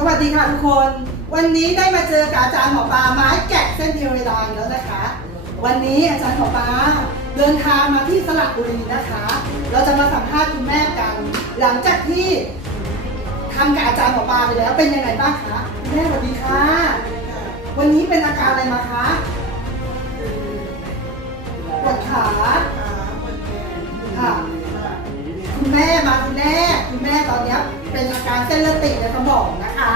สวัสดีค่ะทุกคน วันนี้ได้มาเจอกับอาจารย์หมอปลาไม้แกะเส้นเทวดาอีกแล้วนะคะ วันนี้อาจารย์หมอปลาเดินทางมาที่สระบุรีนะคะ เราจะมาสัมภาษณ์คุณแม่กัน หลังจากที่ทำกับอาจารย์หมอปลาไปแล้วเป็นยังไงบ้างคะคุณแม่สวัสดีค่ะ วันนี้เป็นอาการอะไรมาคะปวดขาค่ะคุณแม่มาคุณแม่คุณแม่ตอนเนี้ยเป็นอาการเส้นเลือดติดในสมองนะคะ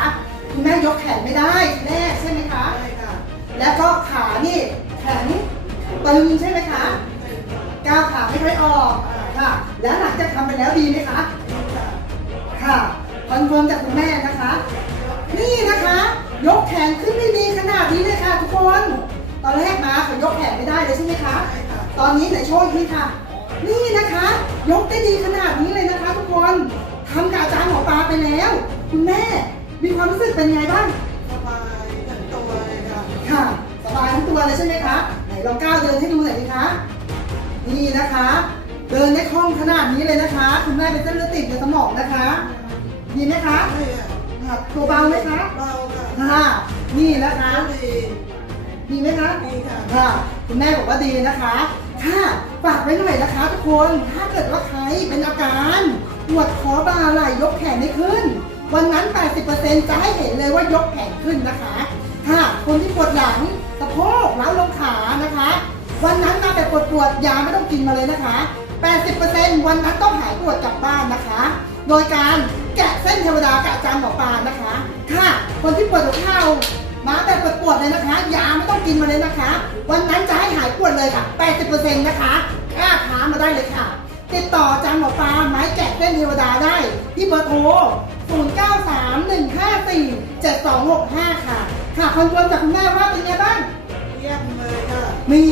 คุณแม่ยกแขนไม่ได้แม่ใช่ไหมคะแล้วก็ขานี่แข็งตึงใช่ไหมคะก้าวขาไม่ค่อยออกค่ะ แล้วหลังจากทำไปแล้วดีไหมคะค่ะคอนเฟิร์มจากคุณแม่นะคะ นี่นะคะ ยกแขนขึ้นได้ดีขนาดนี้เลยค่ะทุกคน ตอนแรกมาเขายกแขนไม่ได้เลยใช่ไหมคะ ตอนนี้ไหนโชว์อีกทีค่ะ นี่นะคะ ยกได้ดีขนาด ไปแล้ว คุณแม่มีความรู้สึกเป็นไงบ้างค่ะสบายทั้งตัวเลยใช่ไหมคะไหนลองก้าวเดินให้ดูหน่อยสิคะนี่นะคะ เดินได้คล่องขนาดนี้เลยนะคะ คุณแม่เป็นเส้นเลือดติดในสมองนะคะดีไหมคะค่ะตัวเบาไหมคะค่ะนี่นะคะ ดีไหมคะค่ะ คุณแม่บอกว่าดีนะคะ ค่ะฝากไว้หน่อยนะคะทุกคนถ้าเกิดว่าใครเป็นอาการ ปวดคอบ่าไหล่ยกแขนไม่ขึ้น วันนั้น 80%จะให้เห็นเลยว่ายกแขนขึ้นนะคะค่ะคนที่ปวดหลังสะโพกล้าวลงขานะคะ วันนั้นมาแบบปวดปวดยาไม่ต้องกินมาเลยนะคะ 80%วันนั้นต้องหายปวดกลับบ้านนะคะ โดยการแกะเส้นเทวดากับอาจารย์หมอปลานะคะ ค่ะ คนที่ปวดหัวเข่ามาแบบปวดๆเลยนะคะ ยาไม่ต้องกินมาเลยนะคะ วันนั้นจะให้หายปวดเลยค่ะ 80%นะคะกล้าท้ามาได้เลยค่ะ ติดต่อจารย์หมอปลาไม้แก เส้นเทวดาได้ ที่เบอร์โทร 0931547265 ค่ะ ค่ะคอนเฟิร์มจากคุณแม่ว่าเป็นไงบ้าง เยี่ยมเลยค่ะ มี